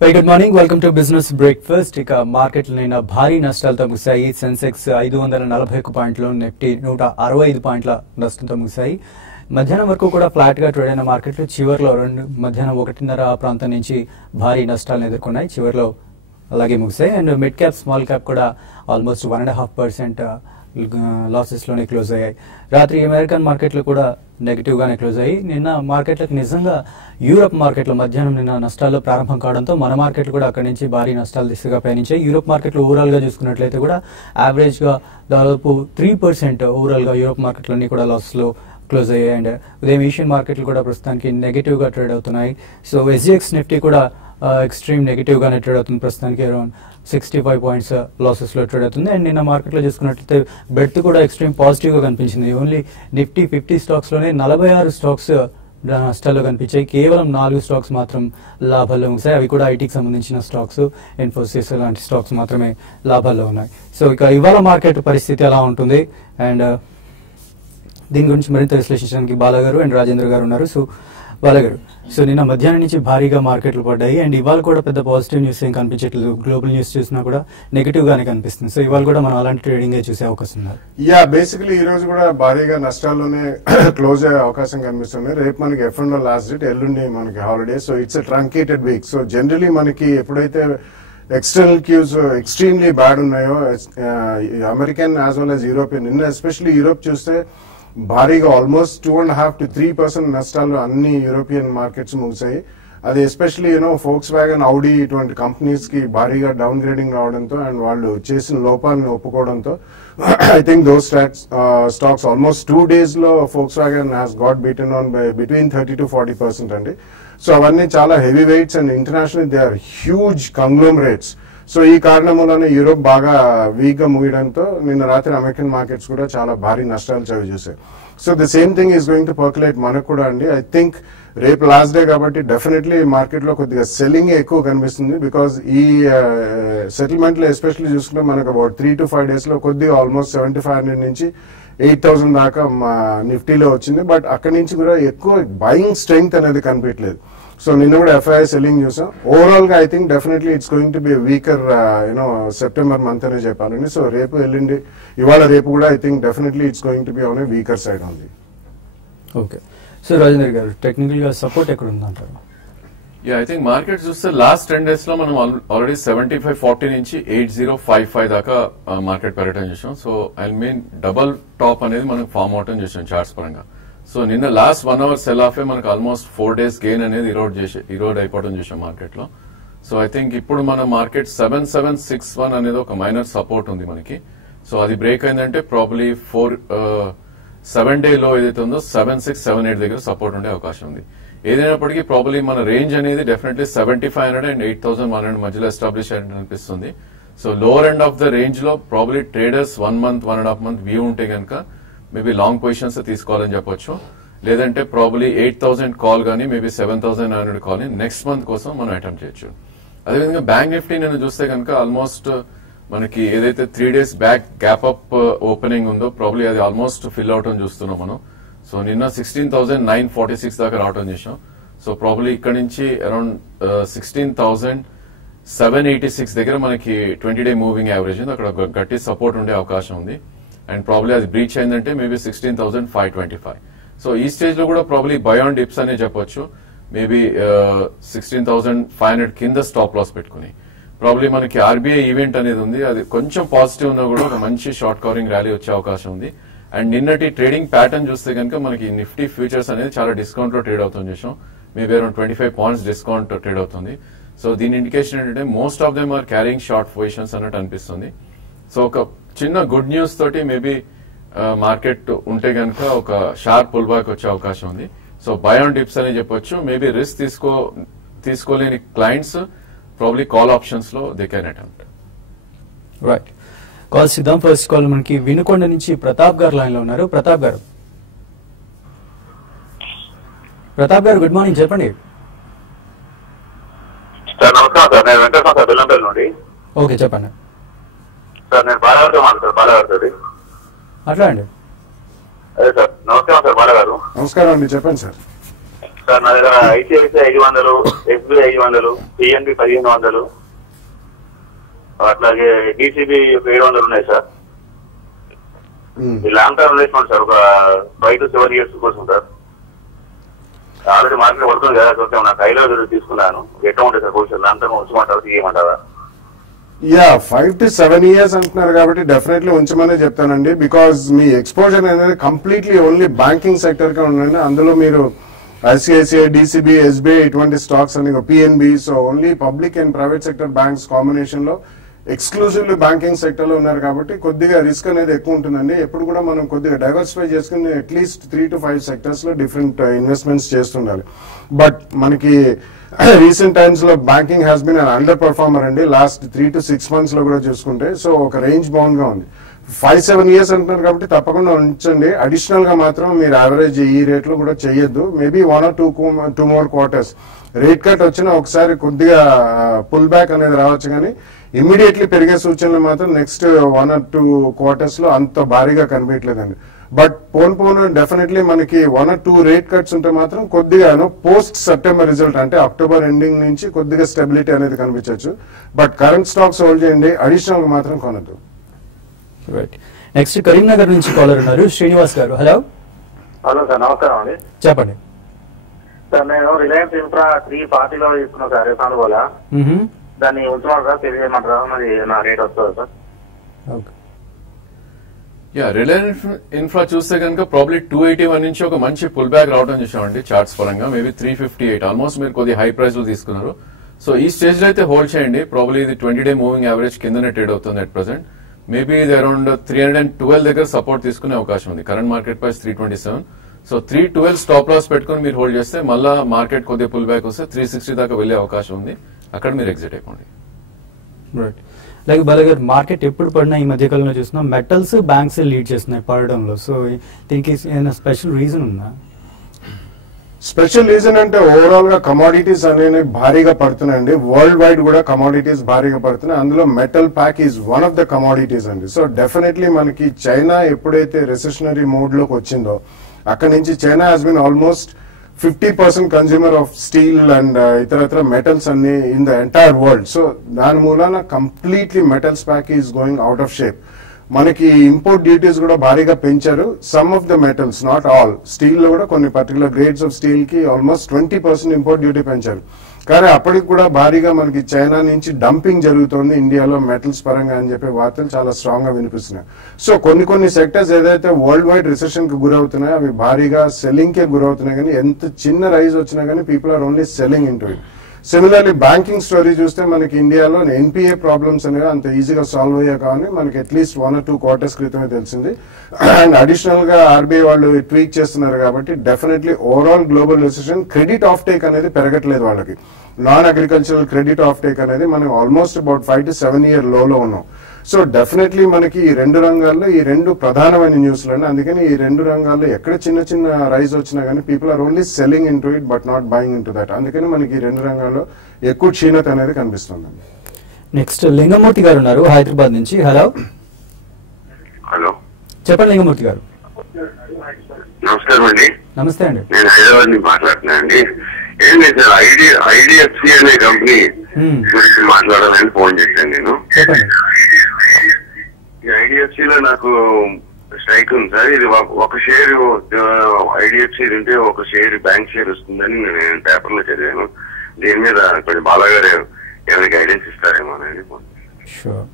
Very good morning. Welcome to Business Breakfast. ఇక market నిన్న భారీ నష్టాలతో ముగిశాయి. సెన్సెక్స్ 541 పాయింట్లు, నిఫ్టీ 165 పాయింట్ల నష్టంతో ముగిశాయి. మధ్యాహ్నం వరకు కూడా ఫ్లాట్ గా ట్రేడ్ అయిన మార్కెట్లు చివరిలో మధ్యాహ్నం 1:30 ప్రాంతం నుంచి భారీ నష్టాలను ఎదుర్కొన్నాయి. చివరిలో అలాగే ముగిశాయి. And mid cap small cap కూడా ఆల్మోస్ట్ 1.5% లాసెస్ లోనే క్లోజ్ అయ్యాయి. రాత్రి అమెరికన్ మార్కెట్లు కూడా నెగిటివ్ గానే క్లోజ్ అయ్యి నిన్న మార్కెట్లకు నిజంగా యూరోప్ మార్కెట్లో మధ్యాహ్నం నిన్న నష్టాల్లో ప్రారంభం కావడంతో మన మార్కెట్లు కూడా అక్కడి నుంచి భారీ నష్టాలు దిశగా పయనించాయి. యూరోప్ మార్కెట్లు ఓవరాల్ గా చూసుకున్నట్లయితే కూడా యావరేజ్ గా దాదాపు 3% ఓవరాల్ గా యూరోప్ మార్కెట్లన్నీ కూడా లాస్ లో క్లోజ్ అయ్యాయి. అండ్ ఉదయం ఏషియన్ మార్కెట్లు కూడా ప్రస్తుతానికి నెగిటివ్ గా ట్రేడ్ అవుతున్నాయి. సో ఎస్జిఎక్స్ నిఫ్టీ కూడా ఎక్స్ట్రీమ్ నెగిటివ్ గానే ట్రేడ్ అవుతుంది. ప్రస్తుతానికి అరౌండ్ 65 పాయింట్స్ లాసెస్ లో ట్రేడ్ అవుతుంది. అండ్ నిన్న మార్కెట్ లో చూసుకున్నట్లయితే బెడ్త్ కూడా ఎక్స్ట్రీమ్ పాజిటివ్ గా కనిపించింది. ఓన్లీ నిఫ్టీ 50 స్టాక్స్ లోనే 46 స్టాక్స్ నష్టాల్లో కనిపించాయి. కేవలం 4 స్టాక్స్ మాత్రం లాభాల్లో ముగిశాయి. అవి కూడా ఐటీకి సంబంధించిన స్టాక్స్, ఇన్ఫోసిస్ లాంటి స్టాక్స్ మాత్రమే లాభాల్లో ఉన్నాయి. సో ఇక ఇవాళ మార్కెట్ పరిస్థితి ఎలా ఉంటుంది అండ్ దీని గురించి మరింత విశ్లేషించడానికి బాలగారు అండ్ రాజేంద్ర గారు ఉన్నారు. సో బాలగారు, సో నిన్న మధ్యాహ్నం నుంచి భారీగా మార్కెట్లు పడ్డాయి అండ్ ఇవాళ కూడా పెద్ద పాజిటివ్ న్యూస్ ఏం కనిపించట్లేదు. గ్లోబల్ న్యూస్ చూసినా కూడా నెగిటివ్ గానే కనిపిస్తుంది. సో ఇవాళ కూడా మనం అలాంటి ట్రేడింగ్ చూసే అవకాశం ఉంది. బేసికలీ ఈ రోజు కూడా భారీగా నష్టాల్లోనే క్లోజ్ అయ్యే అవకాశం కనిపిస్తుంది. రేపు మనకి F&O లాస్ట్ డేట్, ఎల్లుండి మనకి holiday. So it's truncated week. So generally మనకి ఎప్పుడైతే ఎక్స్టర్నల్ క్యూస్ ఎక్స్ట్రీమ్లీ బ్యాడ్ ఉన్నాయో American as well as European, నిన్న ఎస్పెషల్లీ యూరోప్ చూస్తే భారీగా ఆల్మోస్ట్ 2.5 to 3% నష్టాలు అన్ని యూరోపియన్ మార్కెట్స్ ముగిశాయి. అది ఎస్పెషల్లీ ఫోక్స్ వ్యాగన్, ఔడీ ఇటువంటి కంపెనీస్ కి భారీగా డౌన్ గ్రేడింగ్ రావడంతో అండ్ వాళ్ళు చేసిన లోపాలను ఒప్పుకోవడంతో I think those stocks almost 2 days లో Volkswagen has got beaten on by between 30 to 40% అండి. సో అవన్నీ చాలా heavy weights and international they are huge conglomerates. So ఈ కారణం వలన యూరోప్ బాగా వీక్ గా ముగియడంతో నిన్న రాత్రి అమెరికన్ మార్కెట్స్ కూడా చాలా భారీ నష్టాలు చవి చూసాయి. So the same thing is going to percolate మనకు కూడా అండి. ఐ థింక్ రేపు లాస్ట్ డే కాబట్టి డెఫినెట్లీ మార్కెట్ లో కొద్దిగా సెల్లింగ్ ఎక్కువ కనిపిస్తుంది. బికాస్ ఈ సెటిల్మెంట్ లో ఎస్పెషల్లీ చూసుకుంటే మనకు అబౌట్ 3 to 5 days లో కొద్దిగా ఆల్మోస్ట్ 7,500 నుంచి 8,000 దాకా నిఫ్టీలో వచ్చింది. బట్ అక్కడి నుంచి కూడా ఎక్కువ బయింగ్ స్ట్రెంగ్త్ అనేది కనిపించలేదు. సో నిన్న కూడా ఎఫ్ఐఐ సెల్లింగ్ చూసాం. ఓవరాల్ గా I think definitely it's going to be weaker September month అనే చెప్పాలండి. సో రేపు వెళ్ళిండి ఇవాళ రేపు కూడా I think definitely it's going to be on a weaker side ఉంది. ఓకే, సో రాజేంద్ర గారు టెక్నికల్ గా సపోర్ట్ ఎక్కడ ఉందంటారు? ఐ థింక్ మార్కెట్ చూస్తే లాస్ట్ 10 days లో మనం ఆల్రెడీ 7540 నుంచి 8055 దాకా మార్కెట్ పెరగటం చూసాం. So I mean double tap అనేది మనం ఫామ్ అవటం చూసాం చార్ట్స్ పరంగా. సో నిన్న లాస్ట్ 1 hour సెల్ ఆఫ్ మనకు ఆల్మోస్ట్ 4 days గెయిన్ అనేది ఇరోడ్ అయిపోవడం చూసాం మార్కెట్ లో. సో ఐ థింక్ ఇప్పుడు మన మార్కెట్ 7761 అనేది ఒక మైనర్ సపోర్ట్ ఉంది మనకి. సో అది బ్రేక్ అయిందంటే ప్రాబ్లీ 7 day లో ఏదైతే ఉందో 7678 దగ్గర సపోర్ట్ ఉండే అవకాశం ఉంది. ఏదైనప్పటికీ ప్రాబ్లీ మన రేంజ్ అనేది డెఫినెట్లీ 7500 అండ్ 8100 మధ్యలో ఎస్టాబ్లిష్ అయ్యి అనిపిస్తుంది. So lower end of the range లో probably traders 1 month 1.5 month view ఉంటే కనుక మేబీ లాంగ్ పొజిషన్స్ తీసుకోవాలని చెప్పొచ్చు. లేదంటే ప్రాబ్లీ 8000 కాల్ గానీ మేబీ 7900 కాల్ నెక్స్ట్ మంత్ కోసం మనం అటెంప్ట్ చేయొచ్చు. అదేవిధంగా బ్యాంక్ నిఫ్టీ నేను చూస్తే కనుక ఆల్మోస్ట్ మనకి ఏదైతే 3 days back gap up opening ఉందో ప్రాబ్లీ అది ఆల్మోస్ట్ ఫిల్ అవటం చూస్తున్నాం మనం. సో నిన్న 16,946 దాకా రావటం చేసాం. సో ప్రాబ్లీ ఇక్కడ నుంచి అరౌండ్ 16,786 దగ్గర మనకి 20 day మూవింగ్ యావరేజ్ ఉంది. అక్కడ గట్టి సపోర్ట్ ఉండే అవకాశం ఉంది. అండ్ ప్రాబ్లీ అది బ్రీచ్ అయిందంటే మేబీ 16,525. సో ఈ స్టేజ్ లో కూడా ప్రాబ్లీ బయాన్ డిప్స్ అనే చెప్పొచ్చు. మేబీ 16,500 కింద స్టాప్ లాస్ పెట్టుకుని ప్రాబ్లీ మనకి ఆర్బీఐ ఈవెంట్ అనేది ఉంది. అది కొంచెం పాజిటివ్ ఉన్నా కూడా ఒక మంచి షార్ట్ కవరింగ్ ర్యాలీ వచ్చే అవకాశం ఉంది. అండ్ నిన్నటి ట్రేడింగ్ ప్యాటర్న్ చూస్తే కనుక మనకి నిఫ్టీ ఫ్యూచర్స్ అనేది చాలా డిస్కౌంట్ లో ట్రేడ్ అవుతుంది చూసాం. Maybe around 25 points discount trade అవుతుంది. సో దీని ఇండికేషన్ ఏంటంటే most of them are carrying short positions అన్నట్టు అనిపిస్తుంది. సో ఒక చిన్న గుడ్ న్యూస్ తోటి మేబీ మార్కెట్ ఉంటే కనుక ఒక షార్ప్ పుల్ బ్యాక్ వచ్చే అవకాశం ఉంది. సో బై ఆన్ డిప్స్ అని చెప్పొచ్చు. మేబీ రిస్క్ తీసుకోలేని క్లయింట్స్ ప్రాబ్లీ కాల్ ఆప్షన్స్ లో they can attempt. Right, call సిద్ధం. ఫస్ట్ కాల్ మనకి వినుకొండ నుంచి ప్రతాప్ గారు లైన్ లో ఉన్నారు. ప్రతాప్ గారు గుడ్ మార్నింగ్, చెప్పండి. ఓకే, చెప్పండి సార్. నేను బాలగారితో మాట్లాడతాను. బాలగారితో అట్లా అండి. అదే సార్, నమస్కారం సార్ బాలగారు. నమస్కారం అండి, చెప్పండి సార్. సార్ నా దగ్గర ఐసిఐసిఐ 500, ఎస్బీఐ 500, పిఎన్బి 1500, అట్లాగే డిసిబి 700 ఉన్నాయి సార్. ఈ లాంగ్ టర్మ్ ఇన్వెస్ట్మెంట్ సార్, ఒక 5 to 7 years కోసం సార్. ఆల్రెడీ మార్కెట్ పడుతుంది కదా, కొంచెం నాకు హైలో తీసుకున్నాను. ఎట్లా ఉంటుంది సార్ కొంచెం లాంగ్ టర్మ్ ఉంచమంటారా తీయమంటారా? 5 to 7 years అంటున్నారు కాబట్టి డెఫినెట్లీ ఉంచమనే చెప్తానండి. బికాజ్ మీ ఎక్స్పోజర్ అనేది కంప్లీట్లీ ఓన్లీ బ్యాంకింగ్ సెక్టర్ గా ఉండండి. అందులో మీరు ఐసిఐసిఐ, డిసిబి, ఎస్బీఐ ఇటువంటి స్టాక్స్ అని, PNB, so only public and private sector banks combination లో ఎక్స్క్లూజివ్లీ బ్యాంకింగ్ సెక్టర్ లో ఉన్నారు కాబట్టి కొద్దిగా రిస్క్ అనేది ఎక్కువ ఉంటుందండి. ఎప్పుడు కూడా మనం కొద్దిగా డైవర్సిఫై చేసుకుని అట్లీస్ట్ 3 to 5 సెక్టర్స్ లో డిఫరెంట్ ఇన్వెస్ట్మెంట్స్ చేస్తుండాలి. బట్ మనకి రీసెంట్ టైమ్స్ లో banking has been an under performer అండి. లాస్ట్ 3 to 6 months లో కూడా చూసుకుంటే, సో ఒక రేంజ్ బౌండ్ గా ఉంది. 5-7 years అంటున్నారు కాబట్టి తప్పకుండా ఉంచండి. అడిషనల్ గా మాత్రం మీరు యావరేజ్ ఈ రేట్ లో కూడా చేయొద్దు. Maybe 1 or 2 more quarters rate cut వచ్చినా ఒకసారి కొద్దిగా పుల్ బ్యాక్ అనేది రావచ్చు, కానీ ఇమ్మీడియట్లీ పెరిగే సూచనలు మాత్రం నెక్స్ట్ 1 or 2 quarters లో అంత భారీగా కనిపించలేదండి. బట్ పోను డెఫినెట్లీ మనకి 1 or 2 రేట్ కట్స్ ఉంటే మాత్రం కొద్దిగా పోస్ట్ సెప్టెంబర్ రిజల్ట్ అంటే అక్టోబర్ ఎండింగ్ నుంచి కొద్దిగా స్టెబిలిటీ అనేది కనిపించవచ్చు. బట్ కరెంట్ స్టాక్స్ హోల్డ్ చేయండి, అడిషనల్ గా మాత్రం కొనద్దు. రైట్. నెక్స్ట్ కరీంనగర్ నుంచి కాలర్ ఉన్నారు, శ్రీనివాస్ గారు. హలో. హలో సార్, నమస్కారం అండి. చెప్పండి సార్. నేను రిలయన్స్ ఇన్ఫ్రా 340లో తీసుకున్నా సార్, రేపు వల్ల దాన్ని ఉంచమంటారా తెలియజేయమంటారా? మరి నా రేట్ వస్తుందా సార్? ఓకే. రిలయన్స్ ఇన్ఫ్రా చూస్తే కనుక ప్రాబ్లీ 281 నుంచి ఒక మంచి పుల్ బ్యాక్ రావడం చూసామండి చార్ట్స్ పరంగా. మేబీ 358 ఆల్మోస్ట్ మీరు కొద్ది హై ప్రైస్ లో తీసుకున్నారు. సో ఈ స్టేజ్ లో అయితే హోల్డ్ చేయండి. ప్రాబ్లీ ఇది 20-day మూవింగ్ యావరేజ్ కిందనే ట్రేడ్ అవుతుంది అట్ ప్రెసెంట్. మేబీ ఇది అరౌండ్ 312 దగ్గర సపోర్ట్ తీసుకునే అవకాశం ఉంది. Current market price 327. So 312 stop loss పెట్టుకుని మీరు హోల్డ్ చేస్తే మళ్ళా మార్కెట్ కొద్దిగా పుల్ బ్యాక్ వస్తే 360 దాకా వెళ్లే అవకాశం ఉంది. అక్కడ మీరు ఎగ్జిట్ అయిపోండి. రైట్. లైక్ బాలగారు, మార్కెట్ ఎప్పుడు పడినా ఈ మధ్య కాలంలో చూస్తున్నాం మెటల్స్, బ్యాంక్స్ లీడ్ చేస్తున్నాయి పడడంలో. సో దీనికి ఏమైనా స్పెషల్ రీజన్ ఉందా? స్పెషల్ రీజన్ అంటే ఓవరాల్ గా కమోడిటీస్ అనేవి భారీగా పడుతున్నాయండి. వరల్డ్ వైడ్ కూడా కమోడిటీస్ భారీగా పడుతున్నాయి. అందులో metal pack is one of the commodities అండి. సో డెఫినెట్లీ మనకి చైనా ఎప్పుడైతే రెసెషనరీ మోడ్ లోకి వచ్చిందో అక్కడి నుంచి China has been almost 50% consumer of steel and ఇతరత్ర మెటల్స్ అన్ని in the entire world. So దాని మూలాన completely metals pack is going out of shape. మనకి ఇంపోర్ట్ డ్యూటీస్ కూడా భారీగా పెంచారు. Some of the metals, not all. Steel లో కూడా కొన్ని పర్టికులర్ గ్రేడ్స్ ఆఫ్ స్టీల్ కి ఆల్మోస్ట్ 20% ఇంపోర్ట్ డ్యూటీ పెంచారు. కానీ అప్పటికి కూడా భారీగా మనకి చైనా నుంచి డంపింగ్ జరుగుతోంది ఇండియాలో మెటల్స్ పరంగా అని చెప్పి వార్తలు చాలా స్ట్రాంగ్ గా వినిపిస్తున్నాయి. సో కొన్ని సెక్టర్స్ ఏదైతే వరల్డ్ వైడ్ రిసెషన్ కి గురవుతున్నాయో అవి భారీగా సెల్లింగ్ కే గురవుతున్నాయి. కానీ ఎంత చిన్న రైజ్ వచ్చినా కానీ people are only selling in to it. Similarly banking story చూస్తే మనకి ఇండియాలో ఎన్పిఏ ప్రాబ్లమ్స్ అనేవి అంత ఈజీగా సాల్వ్ అయ్యా కానీ మనకి అట్లీస్ట్ 1 or 2 quarters క్రితమే తెలిసింది. అండ్ అడిషనల్ గా ఆర్బీఐ వాళ్ళు ట్వీక్ చేస్తున్నారు కాబట్టి definitely overall global recession credit of take అనేది పెరగట్లేదు. వాళ్ళకి non agricultural credit of take అనేది మనం ఆల్మోస్ట్ అబౌట్ 5 to 7 year లోలో ఉన్నాం. సో డెఫినెట్లీ మనకి ఈ 2 రంగాల్లో ఈ 2 ప్రధానమైన న్యూస్లు అండి. అందుకని ఈ 2 రంగాల్లో ఎక్కడ చిన్న రైజ్ వచ్చినా కానీ people are only selling in to it but not buying in to that. అందుకని మనకి ఈ 2 రంగాల్లో ఎక్కువ క్షీణత అనేది కనిపిస్తుంది. నెక్స్ట్ లింగమూర్తి గారు ఉన్నారు హైదరాబాద్ నుంచి. హలో. హలో, చెప్పండి లింగమూర్తి గారు. నమస్కారం అండి. నమస్తే అండి. నేను హైదరాబాద్ నుంచి మాట్లాడుతున్నా అండి. ఏంటి సార్, ఐడిఎఫ్సి అనే కంపెనీ గురించి మాట్లాడాలని ఫోన్ చేశాను నేను. చెప్పండి. ఈ ఐడిఎఫ్సి లో నాకు స్ట్రైక్ ఉంది సార్. ఇది ఒక షేర్ ఐడిఎఫ్సి తింటే ఒక షేర్ బ్యాంక్ షేర్ వస్తుందని నేను పేపర్ లో చదివాను. దీని మీద కొంచెం బాలాగారు ఏమైనా గైడెన్స్ ఇస్తారేమో అనేది. షూర్.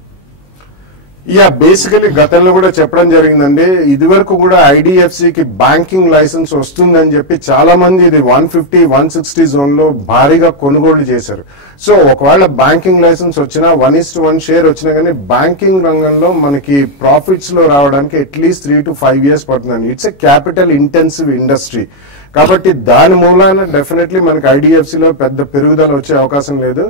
బేసికలీ గతంలో కూడా చెప్పడం జరిగిందండి. ఇది వరకు కూడా ఐడిఎఫ్సికి బ్యాంకింగ్ లైసెన్స్ వస్తుందని చెప్పి చాలా మంది ఇది 150-160 జోన్ లో భారీగా కొనుగోలు చేశారు. సో ఒకవేళ బ్యాంకింగ్ లైసెన్స్ వచ్చినా 1:1 షేర్ వచ్చినా కానీ బ్యాంకింగ్ రంగంలో మనకి ప్రాఫిట్స్ లో రావడానికి అట్లీస్ట్ 3 to 5 years పడుతుందండి. It's a capital intensive industry కాబట్టి దాని మూలాన డెఫినెట్లీ మనకి ఐడిఎఫ్సిలో పెద్ద పెరుగుదల వచ్చే అవకాశం లేదు.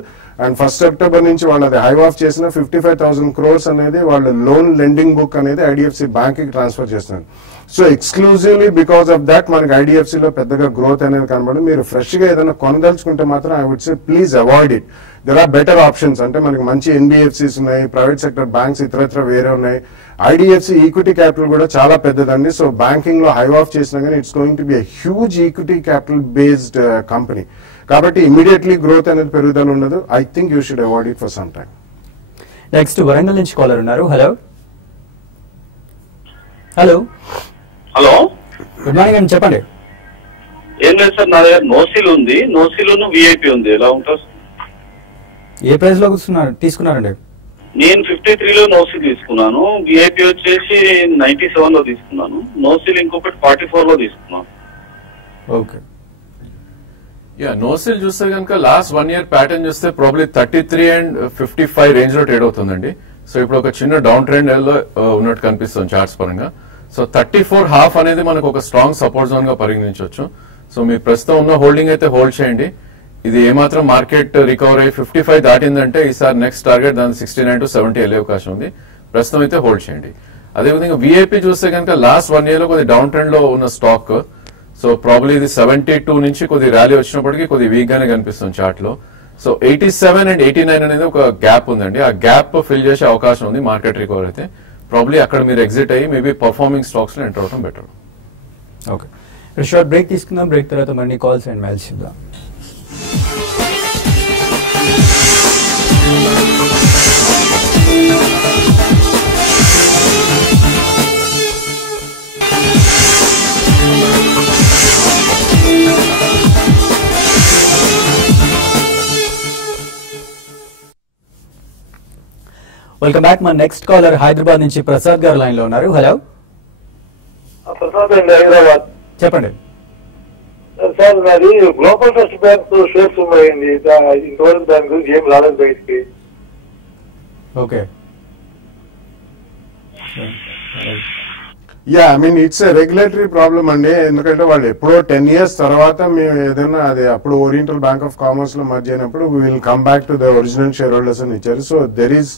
అండ్ 1st October నుంచి వాళ్ళది హైవ్ ఆఫ్ చేసిన 55,000 crores అనేది వాళ్ళ లోన్ లెండింగ్ బుక్ అనేది ఐడిఎఫ్సి బ్యాంక్ కి ట్రాన్స్ఫర్ చేస్తున్నారు. So exclusively because of that మనకి ఐడిఎఫ్సిలో పెద్దగా గ్రోత్ అనేది కనబడదు. మీరు ఫ్రెష్ గా ఏదైనా కొనదలుచుకుంటే మాత్రం I would say please avoid it. There are better options. అంటే మనకి మంచి ఎన్బిఎఫ్సిస్ ఉన్నాయి, ప్రైవేట్ సెక్టర్ బ్యాంక్స్ ఇతరత్ర వేరే ఉన్నాయి. ఐడిఎఫ్సి ఈక్విటీ క్యాపిటల్ కూడా చాలా పెద్దదండి. సో బ్యాంకింగ్ లో హై ఆఫ్ చేసినా కానీ it's going to be a huge equity capital based company. కాబట్టి ఇమీడియట్లీ గ్రోత్ అనేది పెరుగుదల ఉండదు. I think you should avoid it for some time. Next Warangal నుంచి కాలర్ ఉన్నారు. Hello hello hello, good morning అండి, చెప్పండి. ఏం లేదు సార్, నా దగ్గర నోసిల్ ఉంది, నోసిల్ విఐపి ఉంది. ఎలా ఉంటుంది? ఏ ప్రైస్ లో తీసుకున్నారండి? నేను 53లో నోసిల్ తీసుకున్నాను, విఐపి వచ్చేసి 97లో తీసుకున్నాను, నోసిల్ ఇంకొకటి 44లో తీసుకున్నాను. ఓకే. నోసిల్ చూస్తే కనుక లాస్ట్ 1 year ప్యాటర్న్ చూస్తే ప్రాబ్లీ 33 and 55 రేంజ్ లో ట్రేడ్ అవుతుందండి. సో ఇప్పుడు ఒక చిన్న డౌన్ ట్రెండ్ లో ఉన్నట్టు కనిపిస్తుంది చార్ట్స్ పరంగా. సో 34.5 అనేది మనకు ఒక స్ట్రాంగ్ సపోర్ట్ జోన్ గా పరిగణించవచ్చు. సో మీ ప్రస్తుతం ఉన్న హోల్డింగ్ అయితే హోల్డ్ చేయండి. ఇది ఏమాత్రం మార్కెట్ రికవర్ అయ్యి 55 దాటిందంటే ఈసారి నెక్స్ట్ టార్గెట్ దాని 69 to 70 వెళ్ళే అవకాశం ఉంది. ప్రస్తుతం అయితే హోల్డ్ చేయండి. అదేవిధంగా విఐపి చూస్తే కనుక లాస్ట్ 1 year లో కొద్ది డౌన్ ట్రెండ్ లో ఉన్న స్టాక్. సో ప్రాబ్లీ ఇది 72 నుంచి కొద్ది ర్యాలీ వచ్చినప్పటికీ కొద్ది వీక్ గానే కనిపిస్తుంది చార్ట్ లో. సో 87 and 89 అనేది ఒక గ్యాప్ ఉందండి. ఆ గ్యాప్ ఫిల్ చేసే అవకాశం ఉంది మార్కెట్ రికవర్ అయితే. ప్రాబ్లీ అక్కడ మీరు ఎగ్జిట్ అయ్యి మేబీ పర్ఫార్మింగ్ స్టాక్స్ లో ఎంటర్ అవడం బెటర్. ఓకే, షార్ట్ బ్రేక్ తీసుకుందాం. బ్రేక్ తర్వాత మరిన్ని కాల్స్ అండ్ మెయిల్స్ చూద్దాం. Welcome back. మన నెక్స్ట్ కాలర్ హైదరాబాద్ నుంచి ప్రసాద్ గారు లైన్ లో ఉన్నారు. హలో ప్రసాద్ అండి, హైదరాబాద్. చెప్పండి సార్. నాది గ్లోబల్ ట్రస్ట్ బ్యాంక్ షేర్స్ ఉన్నాయండి, ఇంతవరకు దాని గురించి ఏం రాలేదు బయటికి. Okay. Yeah, I mean it's regulatory problem అండి. ఎందుకంటే వాళ్ళు ఎప్పుడో 10 years తర్వాత మేము ఏదైనా అది అప్పుడు ఓరియంటల్ బ్యాంక్ ఆఫ్ కామర్స్ లో మర్జ్ అయినప్పుడు we will come back to the original shareholders అని ఇచ్చారు. So there is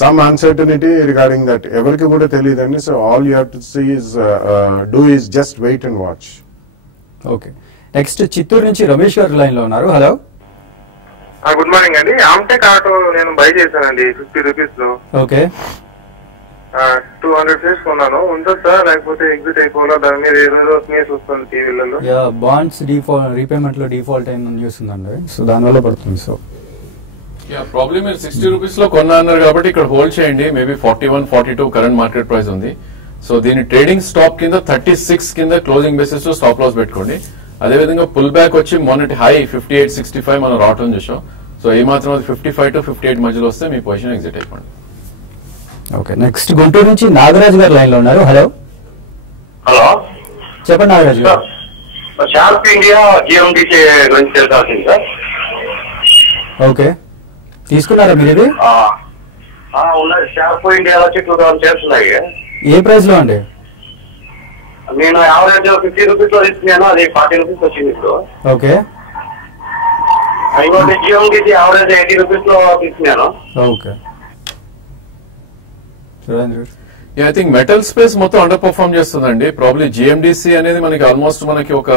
some uncertainty regarding that. ఎవరికి కూడా తెలియదండి. So all you have to see is do is just wait and watch. Okay. Next Chittoor నుంచి రమేష్ గారు line లో ఉన్నారు. Hello good morning అండి. ఆమ్టెక్ ఆటో నేను బై చేశానండి 50 రూపీస్ లో. ఓకే. 200 షేర్స్ కొన్నాను. ఉంటుందా లేకపోతే ఎగ్జిట్ అయిపోవాలా? దాని మీద ఏదో న్యూస్ వస్తుంది టీవీలలో. బాండ్స్ రీపేమెంట్ లో డిఫాల్ట్ అయిన న్యూస్ ఉందండి. సో దానివల్ల పడుతుంది. సో ప్రాబ్లీ మీరు 60 రూపీస్ లో కొన్నా అన్నారు కాబట్టి ఇక్కడ హోల్డ్ చేయండి. మేబీ 41, 42 కరెంట్ మార్కెట్ ప్రైస్ ఉంది. సో దీని ట్రేడింగ్ స్టాప్ కింద 36 కింద క్లోజింగ్ బేసిస్ లో స్టాప్ లాస్ పెట్టుకోండి. అదేవిధంగా పుల్ బ్యాక్ వచ్చి మొన్నటి హై 58.65 మనం రావటం చూసాం. సో ఏ మాత్రం అది 55 to 58 మధ్యలో వస్తే మీ పొజిషన్ ఎగ్జిట్ అయిపోండి. ఓకే. నెక్స్ట్ గుంటూరు నుంచి నాగరాజ్ గారు లైన్ లో ఉన్నారు. హలో హలో, చెప్పండి నాగరాజ్ గారు. షార్ప్ ఇండియా జిఎండిసి గురించి తెలుసాల్సింది సార్. ఓకే, తీసుకున్నారా మీరు ఇది? ఉన్నది. షార్ప్ ఇండియా వచ్చి 2000 షేర్స్ ఉన్నాయి. ఏ ప్రైస్ లో అండి? నేను యావరేజ్ 50 రూపీస్ లో తీసుకున్నాను, అది 40 రూపీస్ వచ్చింది ఇప్పుడు. ఓకే. ఇంకోటి జిఎండిసి యావరేజ్ 80 రూపీస్ లో తీసుకున్నాను. ఓకే. చూడండి, ఐ థింక్ మెటల్ స్పేస్ మొత్తం అండర్ పర్ఫార్మ్ చేస్తుందండి. ప్రాబ్లీ జిఎండిసి అనేది మనకి ఆల్మోస్ట్ మనకి ఒక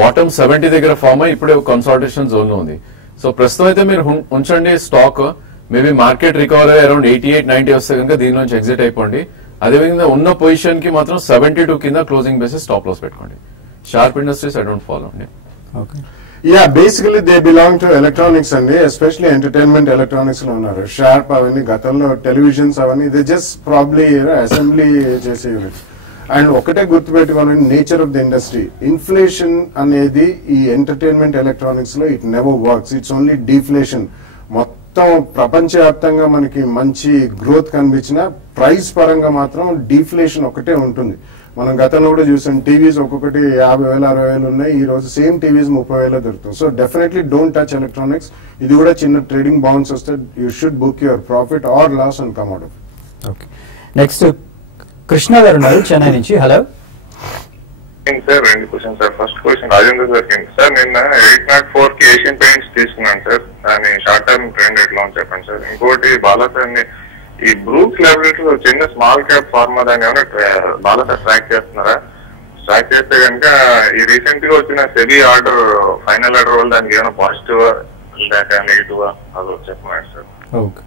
బాటమ్ 70 దగ్గర ఫామ్ అయ్యి ఇప్పుడే ఒక కన్సాలిడేషన్ జోన్ లో ఉంది. సో ప్రస్తుతం అయితే మీరు ఉంచండి స్టాక్. మేబీ మార్కెట్ రికవర్ అయ్యి అరౌండ్ 88-90 వస్తే కనుక దీని నుంచి ఎగ్జిట్ అయిపోండి. అదేవిధంగా ఉన్న పొజిషన్ కి మాత్రం 72 కింద క్లోజింగ్ బేసిస్ స్టాప్ లాస్ పెట్టుకోండి. Sharp industries I don't follow అండి. Okay. Ya, basically they belong to electronics అండి. ఎస్పెషల్లీ ఎంటర్టైన్మెంట్ ఎలక్ట్రానిక్స్ లో ఉన్నారు. షార్ప్ అవన్నీ గతంలో టెలివిజన్స్ అవన్నీ దే జస్ట్ ప్రాబ్లీ అసెంబ్లీ చేసే యూనిట్స్. అండ్ ఒకటే గుర్తుపెట్టుకోవాలి, nature of the industry. Inflation అనేది ఈ ఎంటర్టైన్మెంట్ ఎలక్ట్రానిక్స్ లో it never works. It's only deflation. మొత్తం ప్రపంచవ్యాప్తంగా మనకి మంచి గ్రోత్ కనిపించిన ప్రైస్ పరంగా మాత్రం డీఫ్లేషన్ ఒకటే ఉంటుంది. మనం గతంలో కూడా చూసాం, టీవీస్ ఒక్కొక్కటి 50,000, 60,000 ఉన్నాయి. ఈ రోజు సేమ్ టీవీస్ 30,000 దొరుకుతాయి. So definitely don't touch electronics. ఇది కూడా చిన్న ట్రేడింగ్ బౌన్స్ వస్తే you should book your profit or loss and come out. Okay. Next Krishna garu ఉన్నారు చెన్నై నుంచి. Hello sir. 2 question sir. First question Rajendra sir. Sir నిన్న 804 కి ఏషియన్ పెయింట్స్ తీసుకున్నాను సార్. దాని షార్ట్ టర్మ్ ట్రెండ్ ఎట్లా ఉంది చెప్పండి సార్. ఇంకోటి బాలా సార్, ఈ బ్రూక్స్ ల్యాబొరేటరీలో చిన్న స్మాల్ క్యాప్ ఫార్మా దాన్ని ఏమైనా బాలా సార్ ట్రాక్ చేస్తున్నారా? ట్రాక్ చేస్తే కనుక ఈ రీసెంట్ గా వచ్చిన సెబీ ఆర్డర్, ఫైనల్ ఆర్డర్ వల్ల దానికి ఏమైనా పాజిటివ్ లేక నెగిటివ్ అదో చెప్పమన్నారు సార్. ఓకే.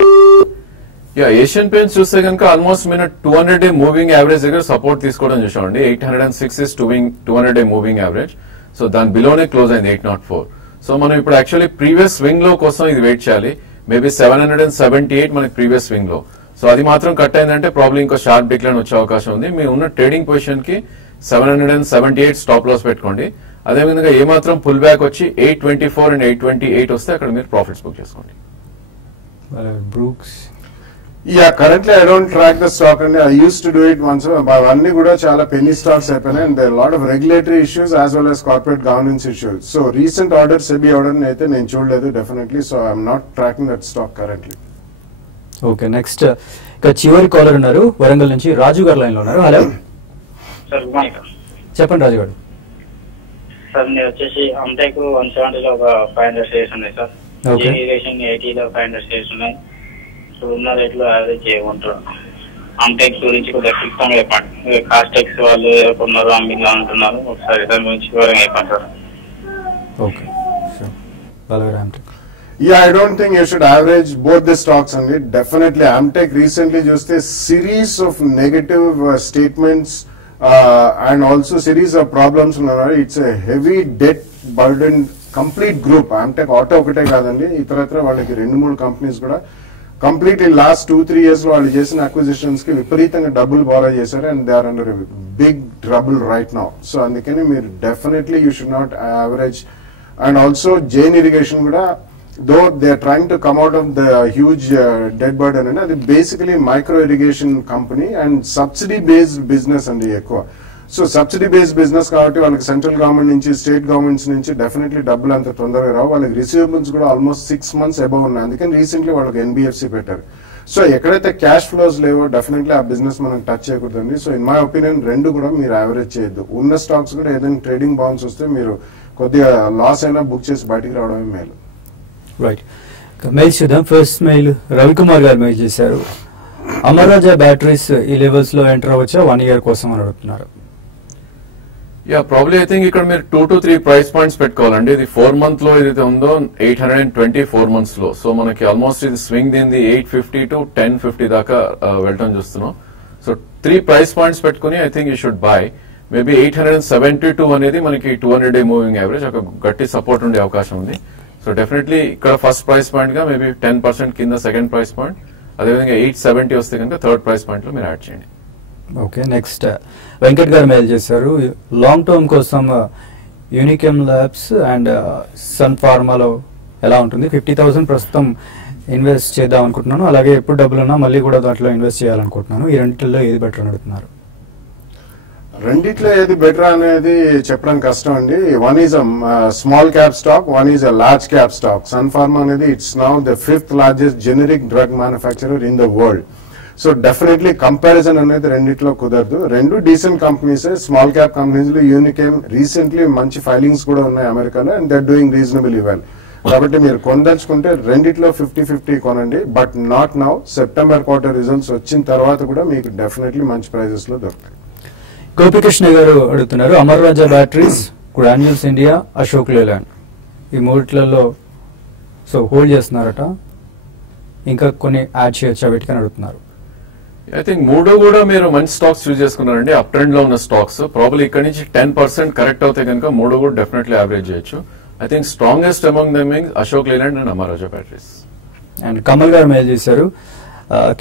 ఏషియన్ పెయింట్స్ చూస్తే కనుక ఆల్మోస్ట్ మీరు 200-day మూవింగ్ యావరేజ్ దగ్గర సపోర్ట్ తీసుకోవడం చూసామండి. 806 is 200-day moving average. So దాని బిలోనే క్లోజ్ అయింది 804. సో మనం ఇప్పుడు యాక్చువల్లీ ప్రీవియస్ స్వింగ్ లో కోసం ఇది వెయిట్ చేయాలి. మేబీ 778 మనకి ప్రీవియస్ స్వింగ్ లో. సో అది మాత్రం కట్ అయిందంటే ప్రాబ్లమ్ ఇంకో షార్ప్ డిక్లైన్ వచ్చే అవకాశం ఉంది. మీ ఉన్న ట్రేడింగ్ పొజిషన్ కి 778 స్టాప్ లాస్ పెట్టుకోండి. అదేవిధంగా ఏమాత్రం పుల్ బ్యాక్ వచ్చి 824 and 828 వస్తే అక్కడ మీరు ప్రాఫిట్స్ బుక్ చేసుకోండి. Brooks currently I don't track the stock అండి. I use to do it once. అవన్నీ కూడా చాలా పెన్నీ స్టాక్స్ అయిపోయినాయి. And there lot of regulatory issues as well as corporate governance issues. So recent order SEBI order అయితే నేను చూడలేదు definitely. So I'm not tracking that stock currently. Okay. Next ఇక చివరి caller ఉన్నారు వరంగల్ నుంచి రాజు గారు లైన్ లో ఉన్నారు. Hello sir, good morning sir. చెప్పండి రాజు గారు. సార్ నేను వచ్చేసి అంతేకు 170లో ఒక 500 షేర్స్ ఉన్నాయి సార్. Okay. ఇరిగేషన్ 80లో 500 షేర్స్ ఉన్నాయి. సో ఉన్న రేట్లో యావరేజ్ చేయమంటారు. అంతేక్ గురించి కొద్దిగా క్లిష్టంగా చెప్పండి. కాస్టెక్స్ వాళ్ళు కొన్నారు అమ్మిలా అంటున్నారు. ఒకసారి దాని గురించి వివరంగా చెప్పండి sir. Okay. Balaram I don't think you should average both the stocks and it. Definitely Amtech recently just a series of negative statements and also series of problems. It's a heavy debt burdened complete group. Amtech auto ఒకటే కాదండి, ఇతరత్ర వాళ్ళకి 2-3 companies కూడా completely last 2-3 years లో వాళ్ళు చేసిన acquisitions కి విపరీతంగా డబ్బులు బారో చేశారు. And they are under big trouble right now. So అందుకని మీరు definitely you should not average. And also Jain Irrigation కూడా though they are trying to come out of the huge debt burden and it basically micro irrigation company and subsidy based business and ఎక్కువ. So subsidy based business కాబట్టి వాళ్ళకి central government నుంచి state governments నుంచి definitely డబ్బులు అంత తొందరగా రావు. వాళ్ళకి receivables కూడా ఆల్మోస్ట్ 6 months అబౌవ్ ఉన్నాయి. అందుకని రీసెంట్లీ వాళ్ళకి ఎన్బిఎఫ్సి పెట్టారు. సో ఎక్కడైతే క్యాష్ ఫ్లోస్ లేవో డెఫినెట్లీ ఆ బిజినెస్ మనం టచ్ చేయకూడదండి. సో ఇన్ మై ఒపీనియన్ రెండు కూడా మీరు యావరేజ్ చేయొద్దు. ఉన్న స్టాక్స్ కూడా ఏదైనా ట్రేడింగ్ బౌన్స్ వస్తే మీరు కొద్దిగా లాస్ అయినా బుక్ చేసి బయటికి రావడమే మేలు. రైట్. మెయిల్ చూద్దాం. ఫస్ట్ మెయిల్ రవికుమార్ గారు మెయిల్ చేశారు. అమర్ రాజా బ్యాటరీస్ ఈ లెవెల్స్ లో ఎంటర్ అవ్వచ్చా 1 year కోసం అని అడుగుతున్నారు. ప్రాబ్లీ ఐ థింక్ ఇక్కడ మీరు 2 to 3 ప్రైస్ పాయింట్స్ పెట్టుకోవాలండి. ఇది 4 month లో ఏదైతే ఉందో 820 4 months లో. సో మనకి ఆల్మోస్ట్ ఇది స్వింగ్ దీనిది 850 to 1050 దాకా వెళ్ళటం చూస్తున్నాం. సో 3 ప్రైస్ పాయింట్స్ పెట్టుకుని I think you should buy. Maybe 872 అనేది మనకి 200-day మూవింగ్ యావరేజ్ ఒక గట్టి సపోర్ట్ ఉండే అవకాశం ఉంది. సో డెఫినెట్లీ ఇక్కడ ఫస్ట్ ప్రైస్ పాయింట్ గా మేబీ 10% కింద సెకండ్ ప్రైస్ పాయింట్, అదేవిధంగా 870 వస్తే కనుక థర్డ్ ప్రైస్ పాయింట్ లో మీరు యాడ్ చేయండి. ఓకే. నెక్స్ట్ వెంకట్ గారు మెయిల్ చేశారు. లాంగ్ టర్మ్ కోసం యూనికెమ్ ల్యాబ్స్ అండ్ సన్ ఫార్మాలో ఎలా ఉంటుంది? 50,000 ప్రస్తుతం ఇన్వెస్ట్ చేద్దాం అనుకుంటున్నాను. అలాగే ఎప్పుడు డబ్బులున్నా మళ్ళీ కూడా దాంట్లో ఇన్వెస్ట్ చేయాలనుకుంటున్నాను. ఈ రెండింటిలో ఏది బెటర్ అని అడుగుతున్నారు. రెండిట్లో ఏది బెటర్ అనేది చెప్పడం కష్టం అండి. One is small cap stock, one is large cap stock. Sun Pharma అనేది it's now the 5th largest generic drug manufacturer in the world. So definitely comparison అనేది రెండిట్లో కుదరదు. రెండు decent companies, small cap companies. Unichem recently మంచి filings కూడా ఉన్నాయి అమెరికాలో and they're doing reasonable well. కాబట్టి మీరు కొనదలుచుకుంటే రెండిట్లో 50-50 కొనండి. But not now. September quarter results వచ్చిన తర్వాత కూడా మీకు డెఫినెట్లీ మంచి ప్రైజెస్ లో దొరుకుతాయి. గోపికృష్ణ గారు అడుగుతున్నారు. Amar Raja batteries, Granules India, Ashok Leyland ఈ మూడిట్లలో సో హోల్డ్ చేస్తున్నారట. ఇంకా కొన్ని యాడ్ చేయొచ్చా వీటికని అడుగుతున్నారు. ఐ థింక్ మూడు కూడా మీరు మంచి స్టాక్స్ చూస్ చేసుకున్నారండి. అప్ ట్రెండ్ లో ఉన్న స్టాక్స్. ప్రాబ్లీ ఇక్కడ నుంచి 10% కరెక్ట్ అవుతే కనుక మూడు కూడా డెఫినెట్లీ యావరేజ్ చేయొచ్చు. I think strongest among them Ashok Leyland and Amar Raja batteries. And Kamal garu mail చేశారు.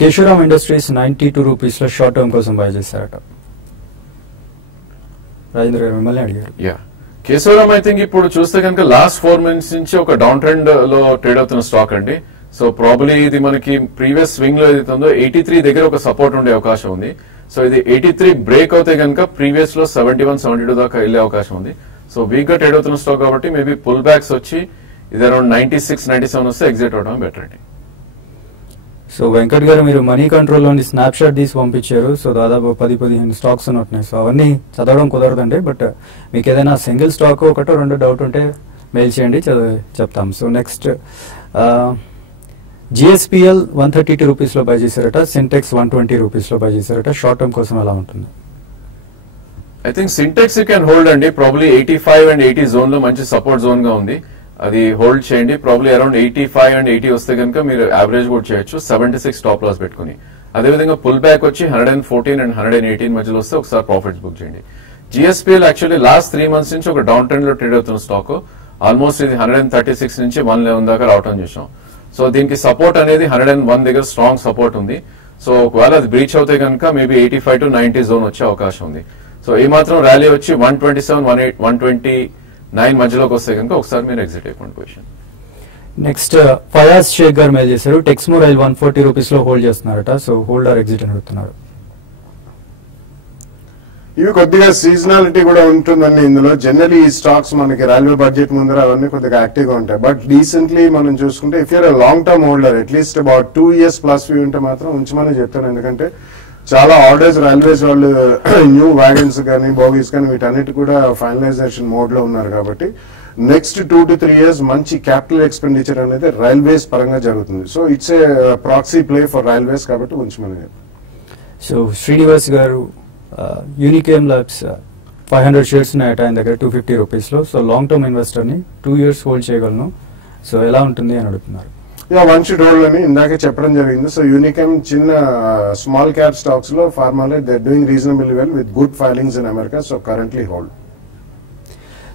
కేశవరామ్ ఇండస్ట్రీస్ 92 రూపీస్ లో షార్ట్ టర్మ్ కోసం బై చేశారట. రాజేంద్ర గారు మిమ్మల్ని అడిగారు. కేశవరామ్ ఐ థింక్ ఇప్పుడు చూస్తే కనుక లాస్ట్ 4 months నుంచి ఒక డౌన్ ట్రెండ్ లో ట్రేడ్ అవుతున్న స్టాక్ అండి. సో ప్రాబ్లీ ఇది మనకి ప్రీవియస్ స్వింగ్ లో ఏదైతే ఉందో 83 దగ్గర ఒక సపోర్ట్ ఉండే అవకాశం ఉంది. సో ఇది 83 బ్రేక్ అవుతే కనుక ప్రీవియస్ లో 71-72 దాకా వెళ్లే అవకాశం ఉంది. సో వీక్ గా ట్రేడ్ అవుతున్న స్టాక్ కాబట్టి మేబీ పుల్ బ్యాక్స్ వచ్చి ఇది అరౌండ్ 96-97 వస్తే ఎగ్జిట్ అవడం బెటర్ అండి. సో వెంకట్ గారు మీరు మనీ కంట్రోల్ లోని స్నాప్ షాట్ తీసి పంపించారు. సో దాదాపు 10-15 స్టాక్స్ ఉన్నట్టున్నాయి. సో అవన్నీ చదవడం కుదరదండి. బట్ మీకు ఏదైనా సింగిల్ స్టాక్ ఒకటో రెండో డౌట్ ఉంటే మెయిల్ చేయండి, చెప్తాం. సో నెక్స్ట్ జిఎస్పిఎల్ 132 రూపీస్ లో బై చేశారట. సింటెక్స్ 120 రూపీస్ లో బై చేశారట. షార్ట్ టర్మ్ కోసం ఎలా ఉంటుంది? I think Sintex you can hold అండి. ప్రాబ్లీ 85 and 80 జోన్ లో మంచి సపోర్ట్ జోన్ గా ఉంది. అది హోల్డ్ చేయండి. ప్రాబ్లీ అరౌండ్ 85 and 80 వస్తే కనుక మీరు యావరేజ్ కూడా చేయొచ్చు 76 స్టాప్ లాస్ పెట్టుకుని. అదేవిధంగా పుల్ బ్యాక్ వచ్చి 114 and 118 మధ్యలో వస్తే ఒకసారి ప్రాఫిట్స్ బుక్ చేయండి. జిఎస్పీఎల్ యాక్చువల్లీ లాస్ట్ 3 months నుంచి ఒక డౌన్ ట్రెండ్ లో ట్రేడ్ అవుతున్న స్టాక్. ఆల్మోస్ట్ ఇది 136 నుంచి 111 దాకా రావటం చూసాం. సో దీనికి సపోర్ట్ అనేది 101 దగ్గర స్ట్రాంగ్ సపోర్ట్ ఉంది. సో ఒకవేళ అది బ్రీచ్ అవుతే కనుక మేబీ 85 to 90 జోన్ వచ్చే అవకాశం ఉంది. సో ఈ మాత్రం ర్యాలీ వచ్చి 127, 129 మధ్యలోకి వస్తే కనుక ఒకసారి మీరు ఎగ్జిట్ అయిపోండి పొజిషన్. నెక్స్ట్ ఫయాజ్ షేక్ గారు మెయిల్ చేశారు. టెక్స్మోరైల్ 140 రూపీస్ లో హోల్డ్ చేస్తున్నారట. సో హోల్డ్ ఆర్ ఎగ్జిట్ అని అడుగుతున్నారు. ఇవి కొద్దిగా సీజనాలిటీ కూడా ఉంటుందండి ఇందులో. జనరలీ ఈ స్టాక్స్ మనకి రైల్వే బడ్జెట్ ముందర అవన్నీ కొద్దిగా యాక్టివ్ గా ఉంటాయి. బట్ రీసెంట్లీ మనం చూసుకుంటే if you're long term holder at least about 2 years plus view ఉంటే మాత్రం ఉంచమని చెప్తాను. ఎందుకంటే చాలా ఆర్డర్స్ రైల్వేస్ వాళ్ళు న్యూ వ్యాగన్స్ కానీ బోగీస్ కానీ వీటన్నిటి కూడా ఫైనలైజేషన్ మోడ్ లో ఉన్నారు. కాబట్టి నెక్స్ట్ 2 to 3 years మంచి క్యాపిటల్ ఎక్స్పెండిచర్ అనేది రైల్వేస్ పరంగా జరుగుతుంది. So it's a proxy play for railways కాబట్టి ఉంచమని చెప్తాను. సో శ్రీనివాస్ గారు యూనికేమ్ ల్యాబ్స్ 500 షేర్స్ ఉన్నాయట ఆయన దగ్గర 250 రూపీస్లో. సో లాంగ్ టర్మ్ ఇన్వెస్టర్ని 2 years హోల్డ్ చేయగలను. సో ఎలా ఉంటుంది అని అడుగుతున్నారు. వన్ షుడ్ హోల్డ్ అని ఇందాకే చెప్పడం జరిగింది. సో యూనికేమ్ చిన్న స్మాల్ క్యాప్ స్టాక్స్ లో ఫార్మాలో they doing reasonable well with good filings in America. So currently hold.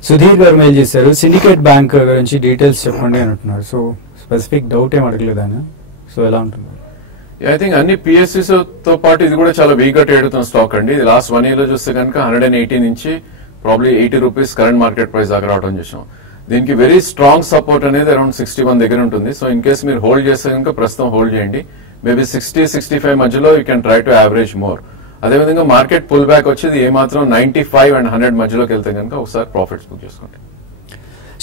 Sudheer garu mail చేశారు. సిండికేట్ బ్యాంక్ గురించి డీటెయిల్స్ చెప్పండి అని అంటున్నారు. సో స్పెసిఫిక్ డౌట్ ఏం అడగలేదు ఆయన. సో ఎలా ఉంటుంది? ఐ థింక్ అన్ని పిఎస్సీస్ తో పాటు ఇది కూడా చాలా వీక్ గా ట్రేడ్ అవుతున్న స్టాక్ అండి. ఇది లాస్ట్ 1 year లో చూస్తే కనుక 180 నుంచి probably 80 rupees current market price దాకా రావడం చూసాం. దీనికి వెరీ స్ట్రాంగ్ సపోర్ట్ అనేది అరౌండ్ 61 దగ్గర ఉంటుంది. సో ఇన్ కేస్ మీరు హోల్డ్ చేస్తే కనుక ప్రస్తుతం హోల్డ్ చేయండి. మేబీ 60-65 మధ్యలో you can try to average more. అదేవిధంగా మార్కెట్ పుల్ బ్యాక్ వచ్చేది ఏమాత్రం 95 and 100 మధ్యలోకి వెళ్తే కనుక ఒకసారి ప్రాఫిట్స్ బుక్ చేసుకోండి.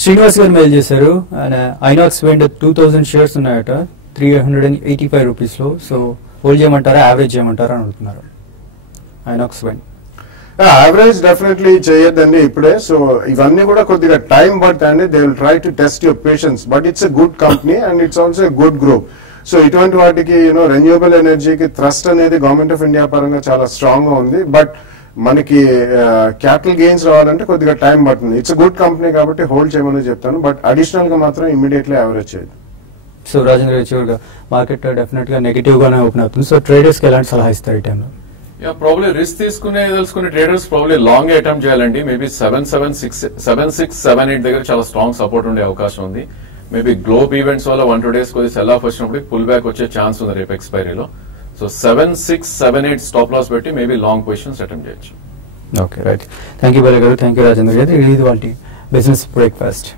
శ్రీనివాస్ గారు మెయిల్ చేశారు. ఐనాక్స్ వెండ్ 2000 షేర్స్ ఉన్నాయట 385 రూపీస్లో. సో హోల్డ్ చేయమంటారా యావరేజ్ చేయమంటారా అని అడుగుతున్నారు. ఐనాక్స్ వెండ్ యావరేజ్ డెఫినెట్లీ చేయొద్దండి ఇప్పుడే. సో ఇవన్నీ కూడా కొద్దిగా టైం పడుతుంది. They will try to test your patience. But it's a good company and it's also a good group. So ఇటువంటి వాటికి రెన్యూవబుల్ ఎనర్జీకి థ్రస్ట్ అనేది గవర్నమెంట్ ఆఫ్ ఇండియా పరంగా చాలా స్ట్రాంగ్ గా ఉంది. బట్ మనకి క్యాపిటల్ గెయిన్స్ రావాలంటే కొద్దిగా టైం పడుతుంది. ఇట్స్ గుడ్ కంపెనీ కాబట్టి హోల్డ్ చేయమని చెప్తాను. బట్ అడిషనల్ గా మాత్రం ఇమీడియట్లీ యావరేజ్ చేయదు. సో రాజేంద్ర గారు చివరిగా మార్కెట్ డెఫినెట్ గా నెగిటివ్ గానే ఓపెన్ అవుతుంది. సో ట్రేడర్స్ కి ఎలాంటి సలహా ఇస్తారు ఈ టైంలో? ప్రాబ్లీ రిస్క్ తెలుసుకునే ట్రేడర్స్ ప్రాబ్లీ లాంగ్ అటెంప్ట్ చేయాలండి. మేబీ 76-78 దగ్గర చాలా స్ట్రాంగ్ సపోర్ట్ ఉండే అవకాశం ఉంది. మేబీ గ్లోబ్ ఈవెంట్స్ వల్ల 1-2 days కొద్దిగా సెల్ ఆఫ్ వచ్చినప్పుడు పుల్ బ్యాక్ వచ్చే ఛాన్స్ ఉంది రేపు ఎక్స్పైరీలో. సో 76-78 స్టాప్ లాస్ పెట్టి మేబీ లాంగ్ పొజిషన్స్ అటెంప్ట్ చేయొచ్చు. Okay right. Thank you Balayya garu. Thank you Rajendra గారు. ఇది వాటి బిజినెస్ బ్రేక్ఫాస్ట్.